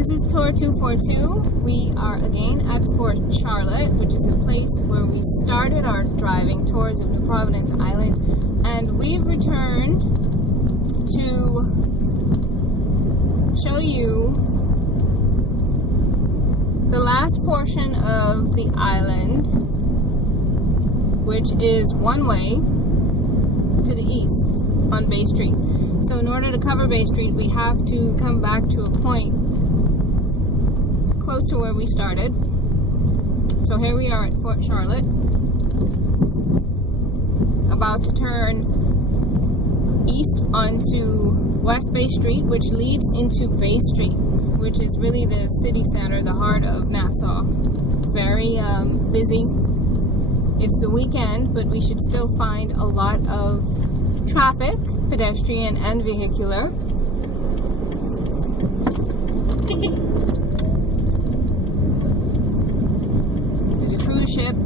this is Tour 242. We are again at Fort Charlotte, which is a place where we started our driving tours of New Providence Island, and we've returned to show you the last portion of the island, which is one way to the east on Bay Street. So in order to cover Bay Street, we have to come back to a point close to where we started. So here we are at Fort Charlotte, about to turn east onto West Bay Street, which leads into Bay Street, which is really the city center, the heart of Nassau. Very busy. It's the weekend, but we should still find a lot of traffic, pedestrian and vehicular. There's a cruise ship.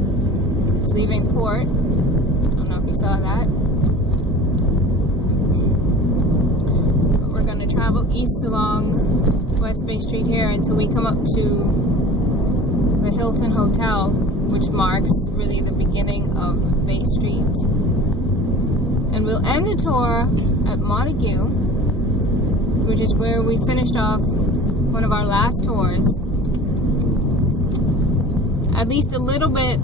It's leaving port. I don't know if you saw that. But we're going to travel east along West Bay Street here until we come up to the Hilton Hotel, which marks really the beginning of Bay Street. And we'll end the tour at Montagu, which is where we finished off one of our last tours. At least a little bit,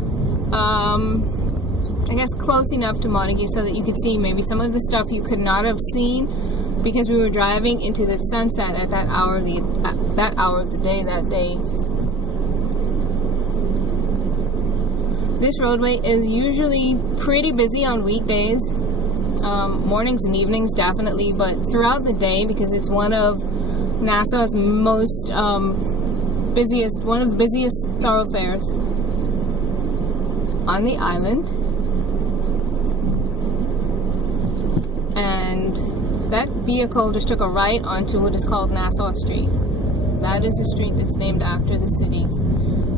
I guess close enough to Montagu so that you could see maybe some of the stuff you could not have seen because we were driving into the sunset at that hour of the day that day. This roadway is usually pretty busy on weekdays. Mornings and evenings definitely, but throughout the day, because it's one of Nassau's most one of the busiest thoroughfares on the island. And that vehicle just took a right onto what is called Nassau Street. That is the street that's named after the city.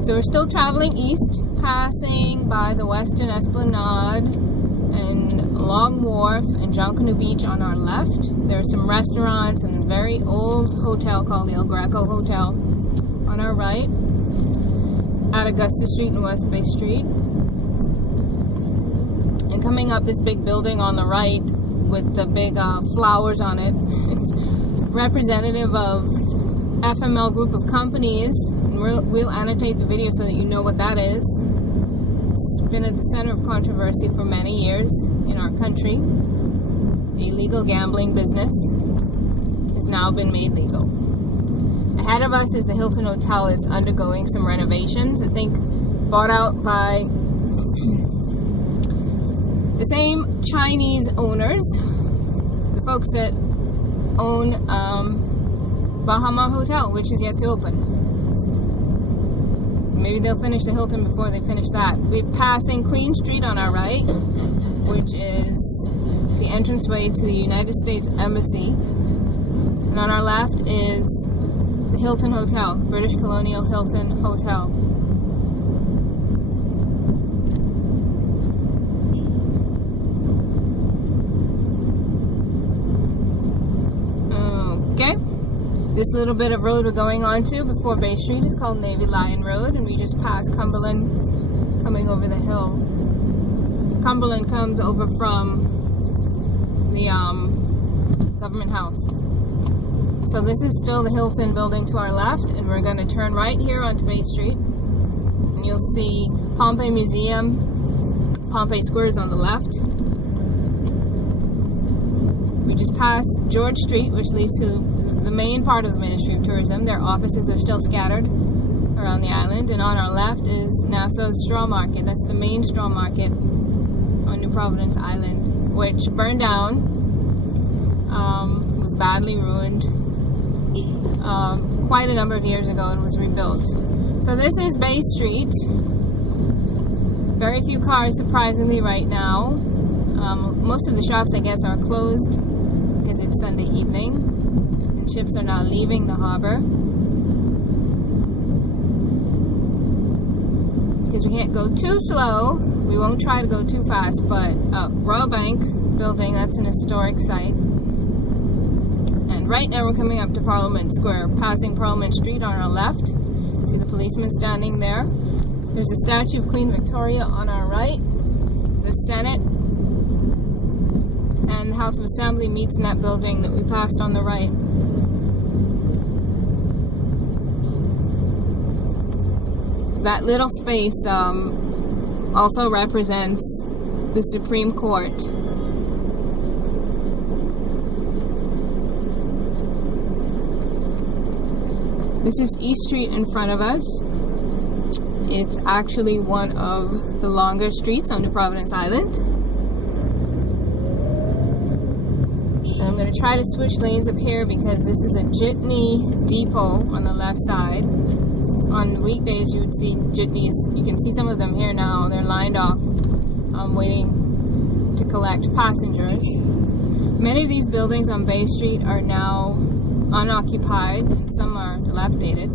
So we're still traveling east, passing by the Western Esplanade and Long Wharf and Junkanoo Beach on our left. There are some restaurants and a very old hotel called the El Greco Hotel on our right. At Augusta Street and West Bay Street. And coming up this big building on the right with the big flowers on it is representative of FML group of companies. And we'll annotate the video so that you know what that is. It's been at the center of controversy for many years in our country. The illegal gambling business has now been made legal. Ahead of us is the Hilton Hotel. It's undergoing some renovations, I think bought out by the same Chinese owners, the folks that own Bahamas Hotel, which is yet to open. Maybe they'll finish the Hilton before they finish that. We're passing Queen Street on our right, which is the entranceway to the United States Embassy. And on our left is the Hilton Hotel, British Colonial Hilton Hotel. Okay. This little bit of road we're going on to before Bay Street is called Navy Lion Road, and we just passed Cumberland coming over the hill. Cumberland comes over from the government house. So this is still the Hilton building to our left, and we're going to turn right here onto Bay Street. And you'll see Pompey Museum, Pompey Square is on the left. We just passed George Street, which leads to the main part of the Ministry of Tourism. Their offices are still scattered around the island. And on our left is Nassau's Straw Market. That's the main straw market on New Providence Island, which burned down, was badly ruined quite a number of years ago and was rebuilt. So this is Bay Street. Very few cars, surprisingly, right now. Most of the shops, I guess, are closed because it's Sunday evening and ships are now leaving the harbor. Because we can't go too slow, we won't try to go too fast, but Royal Bank building, that's an historic site. And right now we're coming up to Parliament Square, passing Parliament Street on our left. See the policeman standing there. There's a statue of Queen Victoria on our right. The Senate and the House of Assembly meets in that building that we passed on the right. That little space also represents the Supreme Court. This is East Street in front of us. It's actually one of the longest streets on New Providence Island. And I'm going to try to switch lanes up here because this is a jitney depot on the left side. On weekdays you would see jitneys. You can see some of them here now. They're lined off, waiting to collect passengers. Many of these buildings on Bay Street are now unoccupied and some are dilapidated.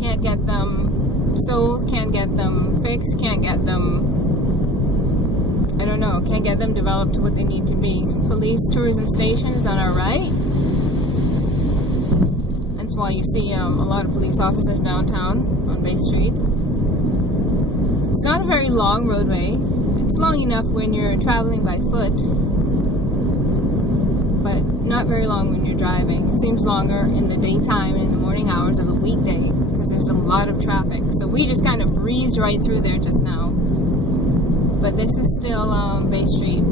Can't get them sold, can't get them fixed, can't get them, I don't know, can't get them developed to what they need to be. Police tourism station is on our right. That's why you see a lot of police officers downtown on Bay Street. It's not a very long roadway. It's long enough when you're traveling by foot, but not very long when you're driving. It seems longer in the daytime and in the morning hours of a weekday because there's a lot of traffic. So we just kind of breezed right through there just now. But this is still Bay Street.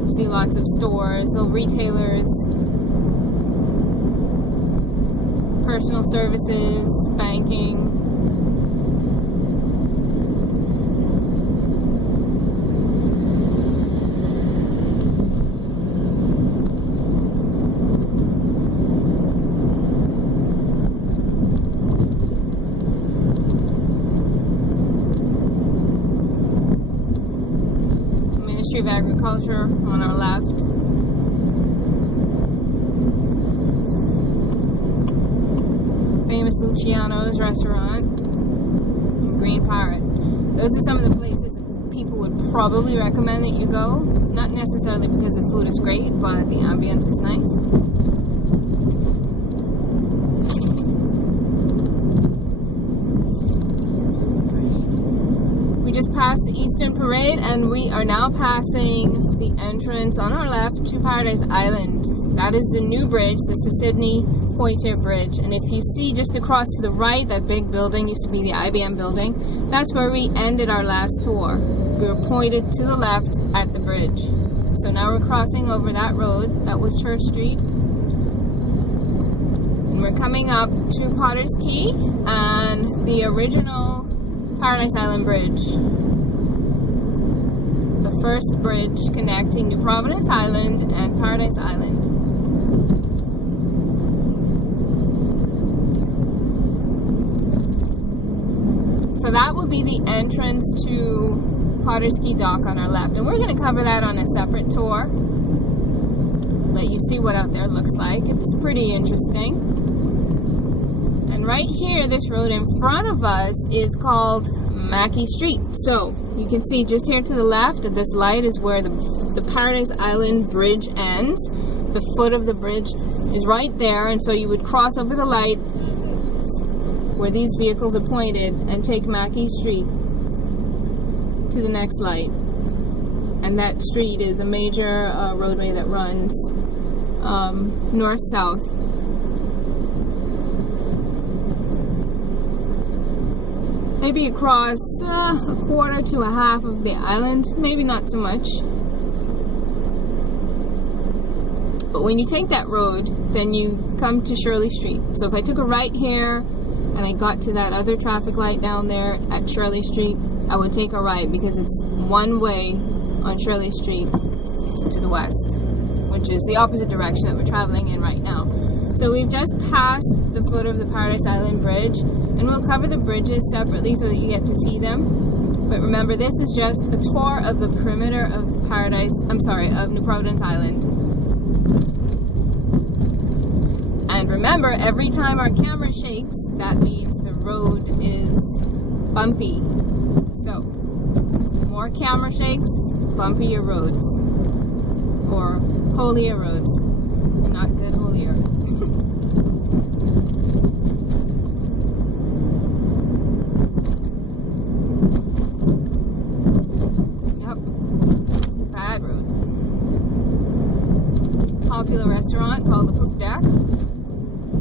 You see lots of stores, little retailers, personal services, banking. Ministry of Agriculture on our left. Famous Luciano's restaurant, Green Parrot. Those are some of the places people would probably recommend that you go. Not necessarily because the food is great, but the ambience is nice. We just passed the Eastern Parade and we are now passing the entrance on our left to Paradise Island. That is the new bridge, the Sydney Poitier Bridge, and if you see just across to the right, that big building used to be the IBM building. That's where we ended our last tour. We were pointed to the left at the bridge. So now we're crossing over that road. That was Church Street. And we're coming up to Potter's Quay and the original Paradise Island Bridge. The first bridge connecting New Providence Island and Paradise Island. So that would be the entrance to Potter's Quay Dock on our left. And we're going to cover that on a separate tour. Let you see what out there looks like. It's pretty interesting. And right here, this road in front of us is called Mackey Street. So you can see just here to the left that this light is where the Paradise Island Bridge ends. The foot of the bridge is right there. And so you would cross over the light where these vehicles are pointed and take Mackey Street to the next light. And that street is a major roadway that runs north-south. Maybe across a quarter to a half of the island, maybe not so much. But when you take that road, then you come to Shirley Street. So if I took a right here, and I got to that other traffic light down there at Shirley Street, I would take a right because it's one way on Shirley Street to the west, which is the opposite direction that we're traveling in right now. So we've just passed the foot of the Paradise Island Bridge, and we'll cover the bridges separately so that you get to see them. But remember, this is just a tour of the perimeter of of New Providence Island. And remember, every time our camera shakes, that means the road is bumpy. So, more camera shakes, bumpier roads. Or holier roads. Not good holier. Yep. Bad road. Popular restaurant called the Poop Deck.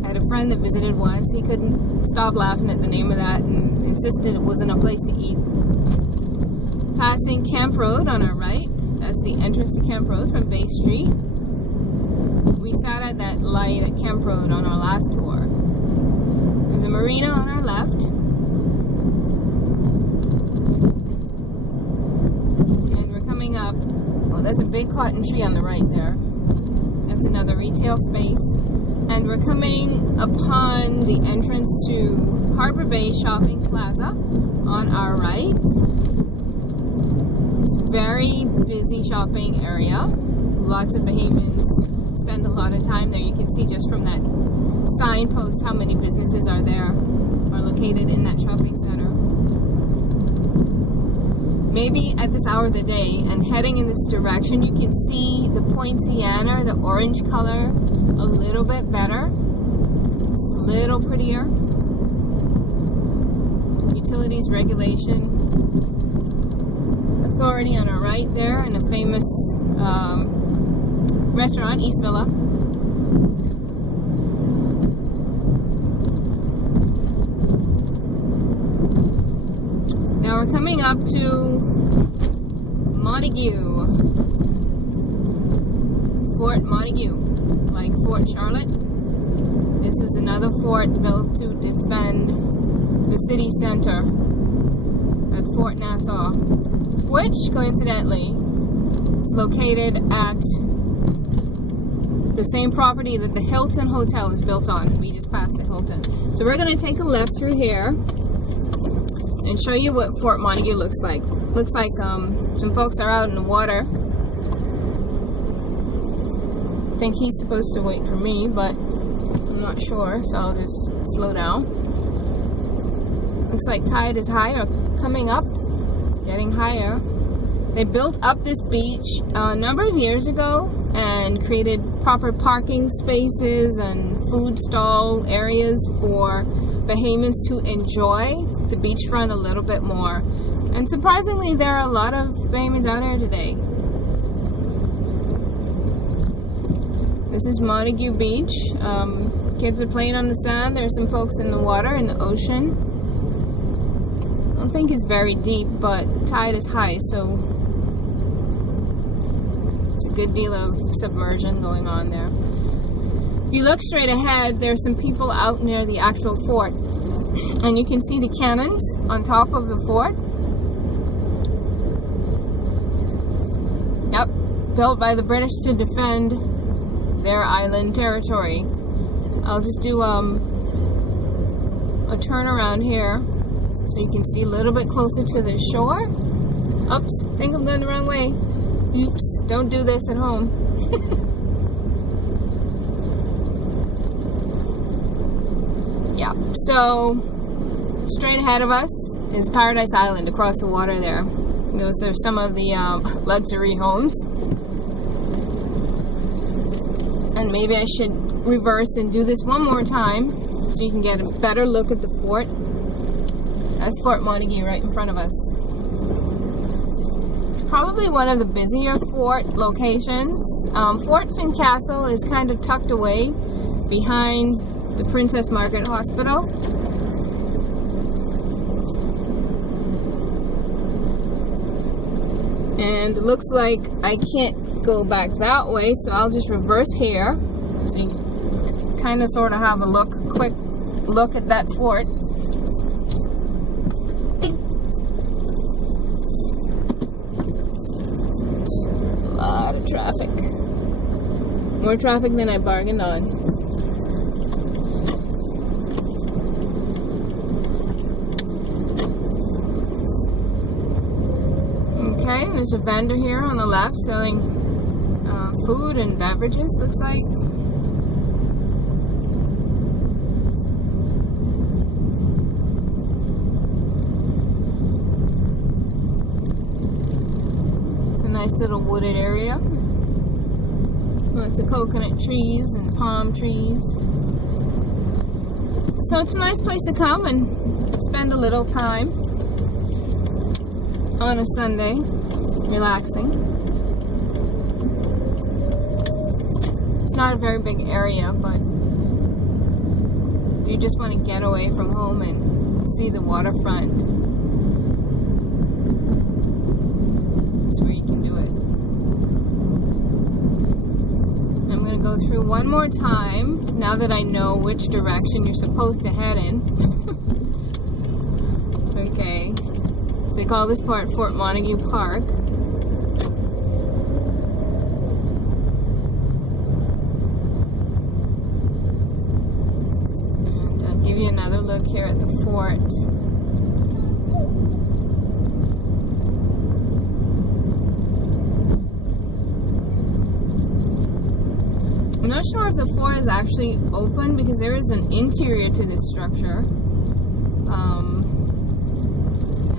I had a friend that visited once. He couldn't stop laughing at the name of that and insisted it wasn't a place to eat. Passing Camp Road on our right. That's the entrance to Camp Road from Bay Street. We sat at that light at Camp Road on our last tour. There's a marina on our left. And we're coming up. Oh, there's a big cotton tree on the right there. That's another retail space. And we're coming upon the entrance to Harbor Bay Shopping Plaza on our right. It's a very busy shopping area. Lots of Bahamians spend a lot of time there. You can see just from that signpost how many businesses are located in that shopping center. Maybe at this hour of the day and heading in this direction, you can see the Poinciana, the orange color, a little bit better. It's a little prettier. Utilities Regulation Authority on our right there, and a famous restaurant, East Villa. Now we're coming up to Montagu, Fort Montagu, like Fort Charlotte. This was another fort built to defend the city center at Fort Nassau, which coincidentally is located at the same property that the Hilton Hotel is built on. We just passed the Hilton. So we're going to take a left through here and show you what Fort Montagu looks like. Looks like some folks are out in the water. I think he's supposed to wait for me, but I'm not sure, so I'll just slow down. Looks like tide is high or coming up, getting higher. They built up this beach a number of years ago and created proper parking spaces and food stall areas for Bahamians to enjoy the beachfront a little bit more. And surprisingly, there are a lot of Bahamians out here today. This is Montagu Beach. Kids are playing on the sand. There's some folks in the water, in the ocean. I don't think it's very deep, but tide is high, so it's a good deal of submersion going on there. If you look straight ahead, there's some people out near the actual fort. And you can see the cannons on top of the fort. Yep, built by the British to defend their island territory. I'll just do a turn around here so you can see a little bit closer to the shore. Oops, I think I'm going the wrong way. Oops, don't do this at home. Yeah, so straight ahead of us is Paradise Island across the water there. Those are some of the luxury homes. And maybe I should reverse and do this one more time so you can get a better look at the fort. That's Fort Montagu right in front of us. It's probably one of the busier fort locations. Fort Fincastle is kind of tucked away behind the Princess Margaret Hospital. And it looks like I can't go back that way, so I'll just reverse here. So you kind of sort of have a quick look at that fort. A lot of traffic. More traffic than I bargained on. Okay, there's a vendor here on the left selling food and beverages, looks like. nice little wooded area. Lots of coconut trees and palm trees. So it's a nice place to come and spend a little time on a Sunday, relaxing. It's not a very big area, but if you just want to get away from home and see the waterfront, that's where you can do it. I'm going to go through one more time now that I know which direction you're supposed to head in. Okay, so they call this part Fort Montagu Park. And I'll give you another look here at the fort. I'm not sure if the fort is actually open because there is an interior to this structure.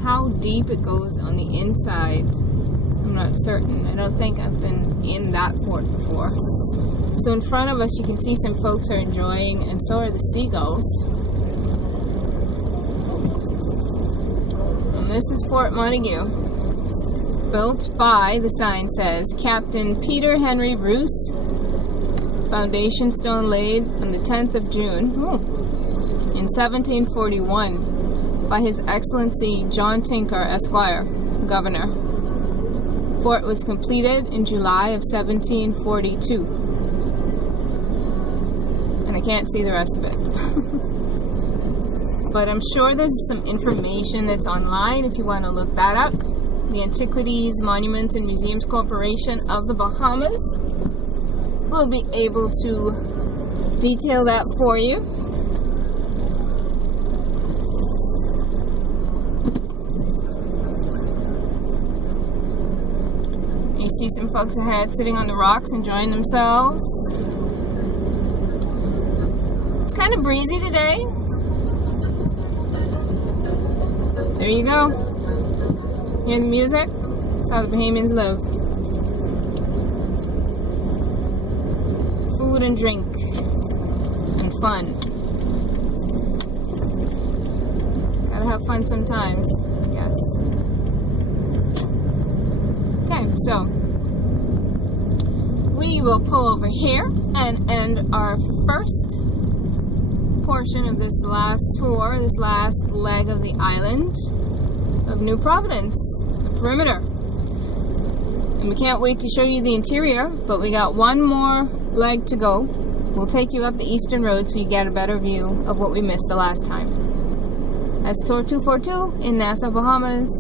How deep it goes on the inside, I'm not certain. I don't think I've been in that fort before. So in front of us you can see some folks are enjoying, and so are the seagulls. And this is Fort Montagu. Built by, the sign says, Captain Peter Henry Bruce. Foundation stone laid on the 10th of June in 1741 by His Excellency John Tinker, Esquire, Governor. Fort was completed in July of 1742. And I can't see the rest of it. But I'm sure there's some information that's online if you want to look that up. The Antiquities, Monuments, and Museums Corporation of the Bahamas will be able to detail that for you. You see some folks ahead sitting on the rocks enjoying themselves. It's kind of breezy today. There you go. Hear the music? That's how the Bahamians live. Food and drink and fun. Gotta have fun sometimes, I guess. Okay, so we will pull over here and end our first portion of this last tour, this last leg of the island of New Providence, the perimeter. And we can't wait to show you the interior, but we got one more leg to go. We'll take you up the eastern road so you get a better view of what we missed the last time. That's Tour 242 in Nassau, Bahamas.